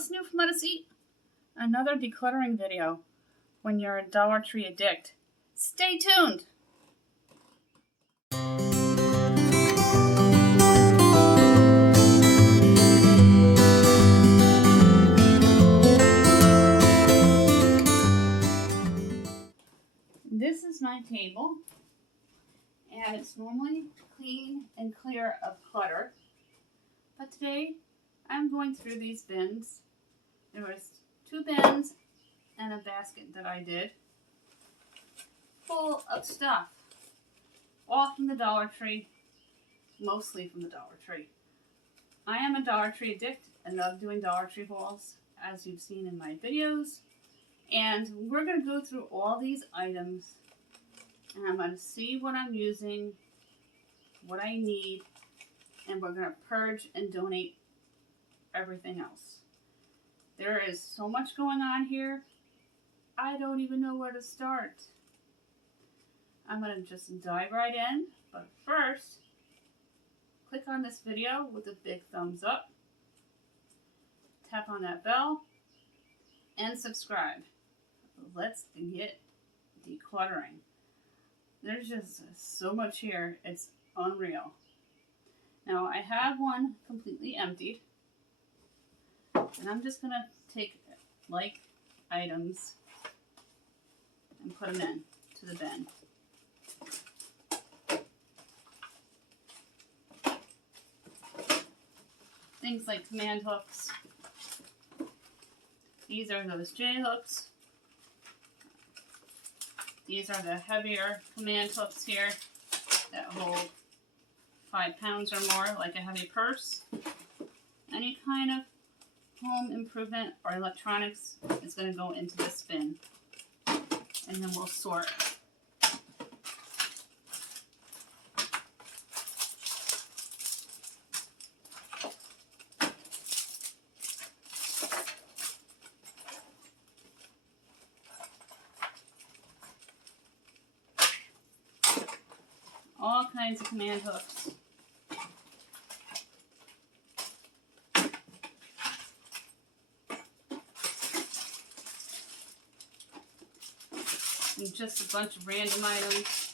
What's new from Let Us Eat? Another decluttering video when you're a Dollar Tree addict. Stay tuned! This is my table, and it's normally clean and clear of clutter, but today I'm going through these bins. There was 2 bins and a basket that I did full of stuff, all from the Dollar Tree, mostly from the Dollar Tree. I am a Dollar Tree addict and love doing Dollar Tree hauls, as you've seen in my videos. And we're going to go through all these items, and I'm going to see what I'm using, what I need, and we're going to purge and donate everything else. There is so much going on here, I don't even know where to start. I'm going to just dive right in, but first, click on this video with a big thumbs up, tap on that bell, and subscribe. Let's get decluttering. There's just so much here, it's unreal. Now I have one completely emptied, and I'm just going to take like items and put them in to the bin. Things like command hooks. These are those J hooks. These are the heavier command hooks here that hold 5 pounds or more, like a heavy purse. Any kind of home improvement or electronics is going to go into this bin, and then we'll sort. All kinds of command hooks. And just a bunch of random items.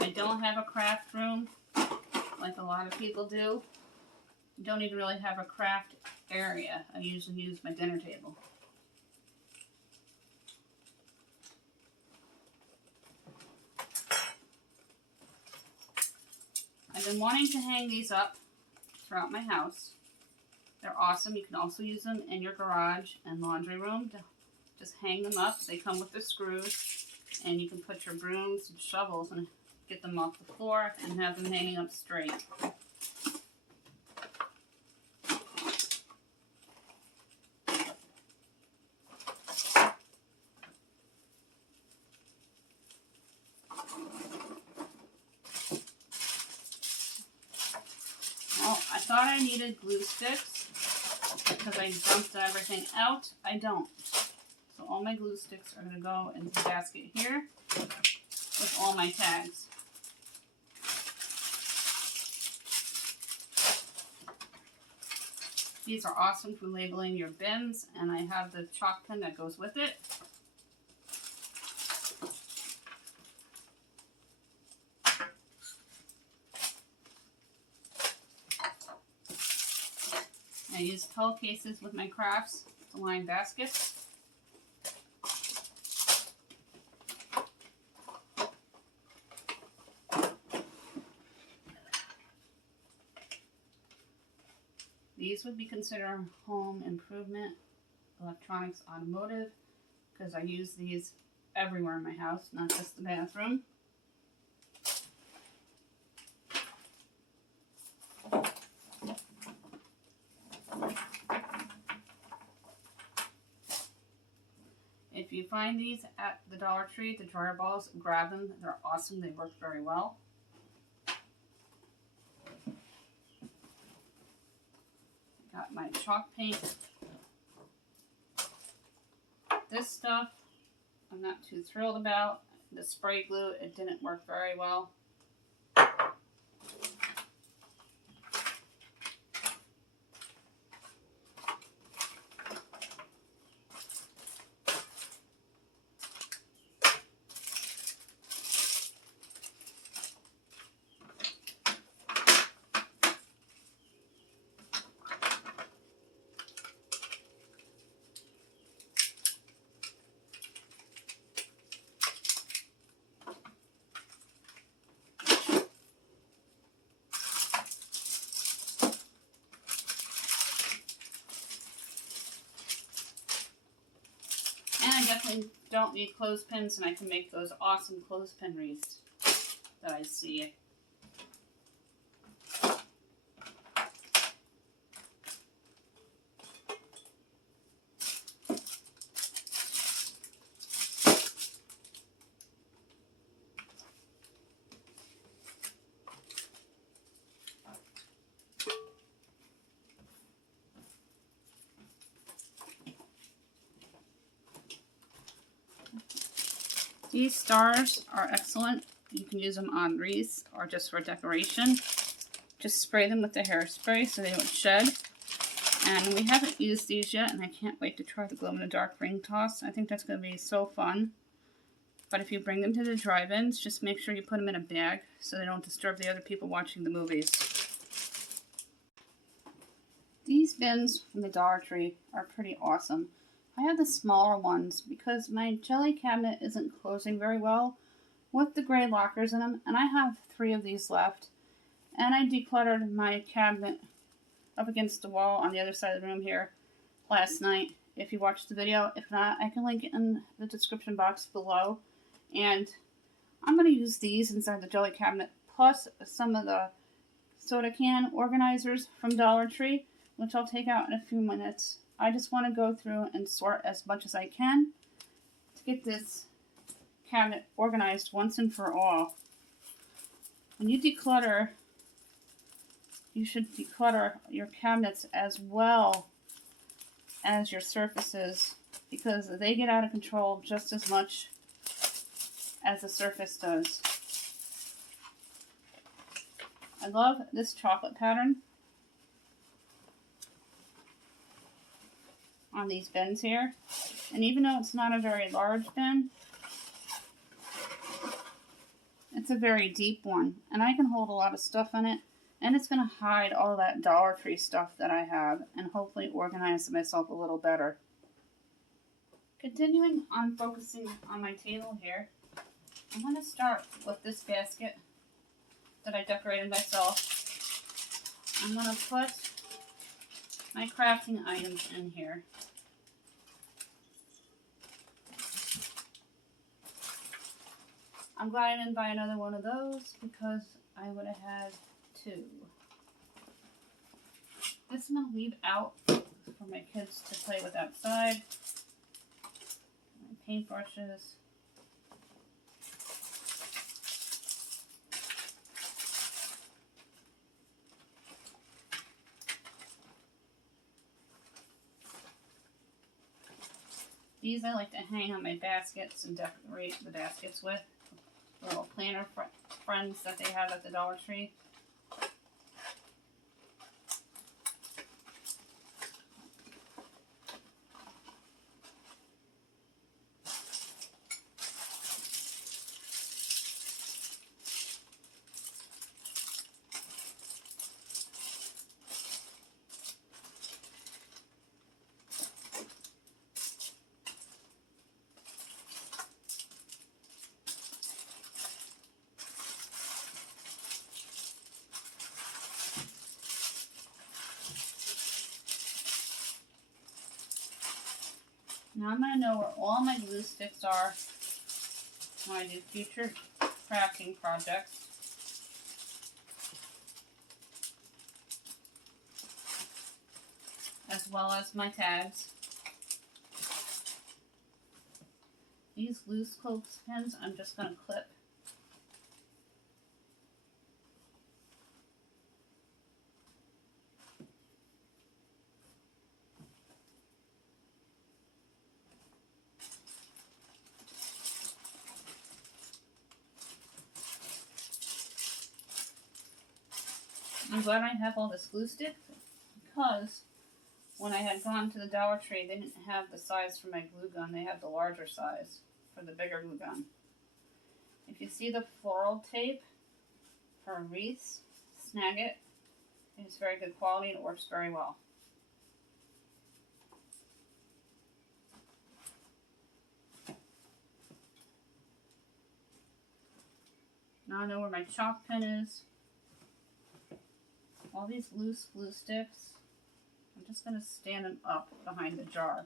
I don't have a craft room like a lot of people do. I don't even really have a craft area. I usually use my dinner table. I've been wanting to hang these up throughout my house. They're awesome. You can also use them in your garage and laundry room to just hang them up. They come with the screws, and you can put your brooms and shovels and get them off the floor and have them hanging up straight. Well, I thought I needed glue sticks because I dumped everything out. I don't. So all my glue sticks are going to go into the basket here with all my tags. These are awesome for labeling your bins, and I have the chalk pen that goes with it. I use pillowcases with my crafts to line baskets. These would be considered home improvement, electronics, automotive, because I use these everywhere in my house, not just the bathroom. If you find these at the Dollar Tree, the dryer balls, grab them. They're awesome. They work very well. Got my chalk paint. This stuff I'm not too thrilled about. The spray glue, it didn't work very well. I definitely don't need clothespins, and I can make those awesome clothespin wreaths that I see. These stars are excellent. You can use them on wreaths or just for decoration. Just spray them with the hairspray so they don't shed. And we haven't used these yet, and I can't wait to try the glow-in-the-dark ring toss. I think that's going to be so fun. But if you bring them to the drive-ins, just make sure you put them in a bag so they don't disturb the other people watching the movies. These bins from the Dollar Tree are pretty awesome. I have the smaller ones because my jelly cabinet isn't closing very well with the gray lockers in them, and I have 3 of these left. And I decluttered my cabinet up against the wall on the other side of the room here last night. If you watched the video, if not, I can link it in the description box below. And I'm going to use these inside the jelly cabinet, plus some of the soda can organizers from Dollar Tree, which I'll take out in a few minutes. I just want to go through and sort as much as I can to get this cabinet organized once and for all. When you declutter, you should declutter your cabinets as well as your surfaces, because they get out of control just as much as the surface does. I love this chocolate pattern on these bins here. And even though it's not a very large bin, it's a very deep one. And I can hold a lot of stuff in it. And it's going to hide all that Dollar Tree stuff that I have and hopefully organize myself a little better. Continuing on focusing on my table here, I'm going to start with this basket that I decorated myself. I'm going to put my crafting items in here. I'm glad I didn't buy another one of those because I would have had 2. This I'm going to leave out for my kids to play with outside. My paintbrushes. These I like to hang on my baskets and decorate the baskets with. Little planner friends that they have at the Dollar Tree. Now I'm going to know where all my glue sticks are when I do future crafting projects. As well as my tags. These loose clothespins I'm just going to clip. I'm glad I have all this glue stick because when I had gone to the Dollar Tree, they didn't have the size for my glue gun. They had the larger size for the bigger glue gun. If you see the floral tape for wreaths, snag it. It's very good quality and it works very well. Now I know where my chalk pen is. All these loose glue sticks, I'm just going to stand them up behind the jar.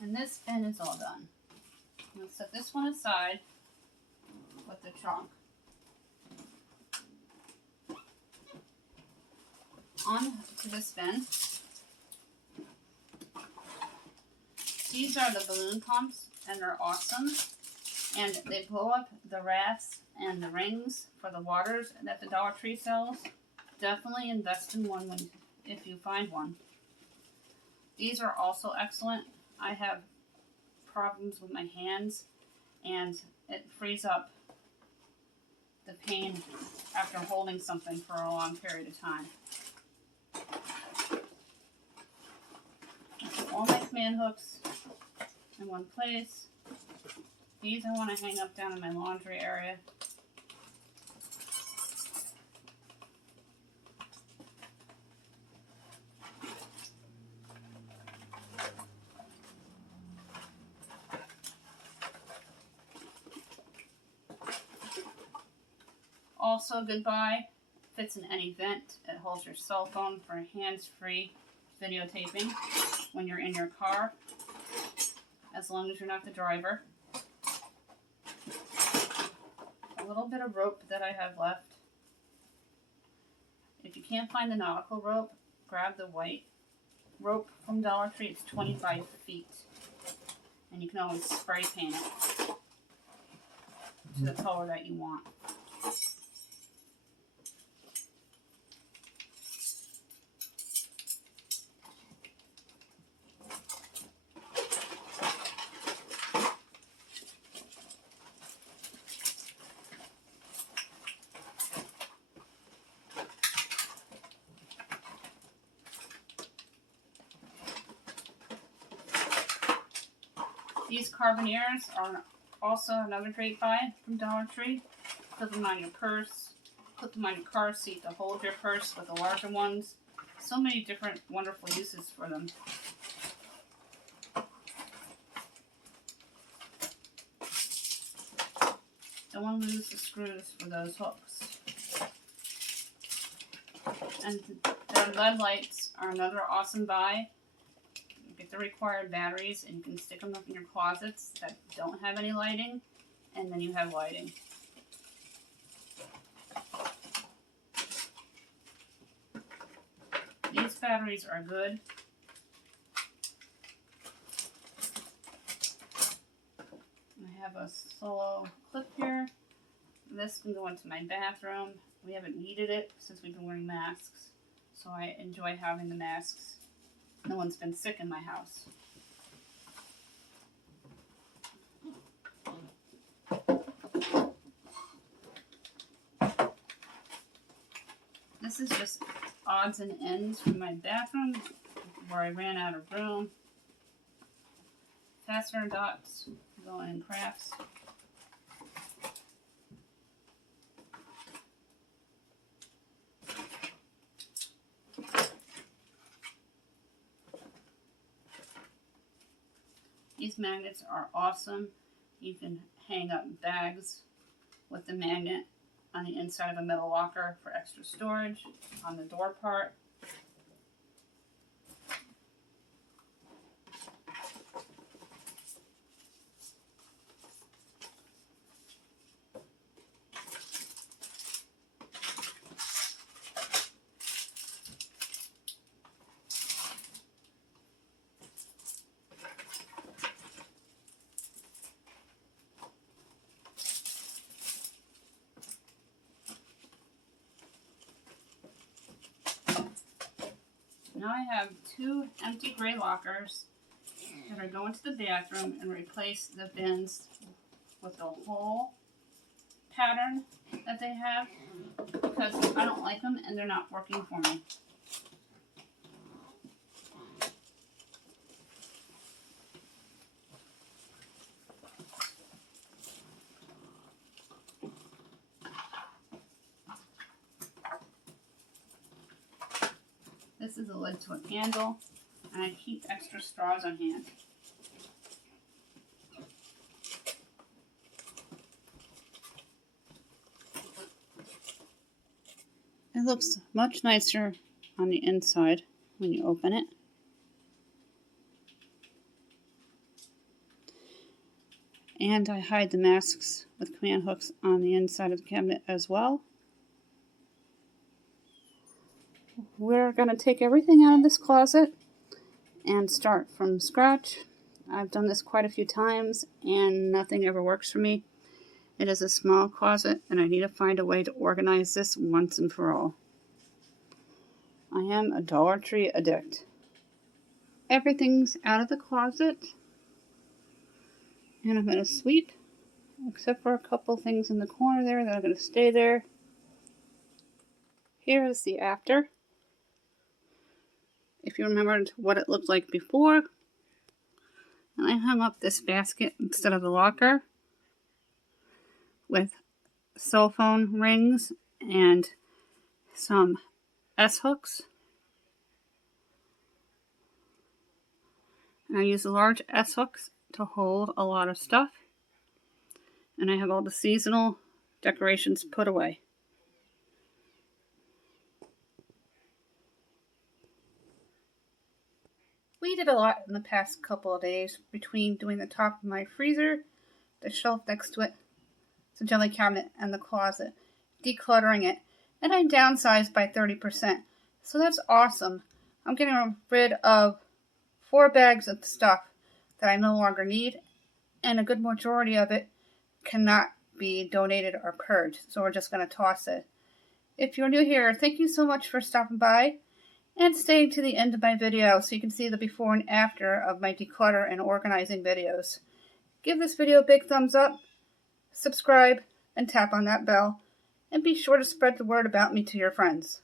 And this bin is all done. Let's set this one aside with the trunk. On to this bin. These are the balloon pumps, and they're awesome. And they blow up the rafts and the rings for the waters that the Dollar Tree sells. Definitely invest in one if you find one. These are also excellent. I have problems with my hands, and it frees up the pain after holding something for a long period of time. All my command hooks in one place. These I want to hang up down in my laundry area. Also a good buy. Fits in any vent. It holds your cell phone for hands-free videotaping when you're in your car, as long as you're not the driver. A little bit of rope that I have left. If you can't find the nautical rope, grab the white rope from Dollar Tree. It's 25 feet. And you can always spray paint it to the color that you want. These carabiners are also another great buy from Dollar Tree. Put them on your purse, put them on your car seat to hold your purse with the larger ones. So many different wonderful uses for them. Don't want to lose the screws for those hooks. And the LED lights are another awesome buy. Get the required batteries, and you can stick them up in your closets that don't have any lighting, and then you have lighting. These batteries are good. I have a solo clip here. This can go into my bathroom. We haven't needed it since we've been wearing masks, so I enjoy having the masks. No one's been sick in my house. This is just odds and ends from my bathroom where I ran out of room. Fastener dots go in crafts. These magnets are awesome. You can hang up bags with the magnet on the inside of a metal locker for extra storage on the door part. Now I have two empty gray lockers that are going to the bathroom and replace the bins with the whole pattern that they have because I don't like them and they're not working for me. This is a lid to a candle, and I keep extra straws on hand. It looks much nicer on the inside when you open it. And I hide the masks with command hooks on the inside of the cabinet as well. We're going to take everything out of this closet and start from scratch. I've done this quite a few times and nothing ever works for me. It is a small closet and I need to find a way to organize this once and for all. I am a Dollar Tree addict. Everything's out of the closet and I'm going to sweep, except for a couple things in the corner there that are going to stay there. Here is the after. If you remembered what it looked like before. And I hung up this basket instead of the locker with cell phone rings and some S-hooks. And I use the large S-hooks to hold a lot of stuff. And I have all the seasonal decorations put away. We did a lot in the past couple of days between doing the top of my freezer, the shelf next to it, the jelly cabinet, and the closet, decluttering it, and I downsized by 30%. So that's awesome. I'm getting rid of 4 bags of stuff that I no longer need, and a good majority of it cannot be donated or purged, so we're just going to toss it. If you're new here, thank you so much for stopping by and staying to the end of my video so you can see the before and after of my declutter and organizing videos. Give this video a big thumbs up, subscribe, and tap on that bell, and be sure to spread the word about me to your friends.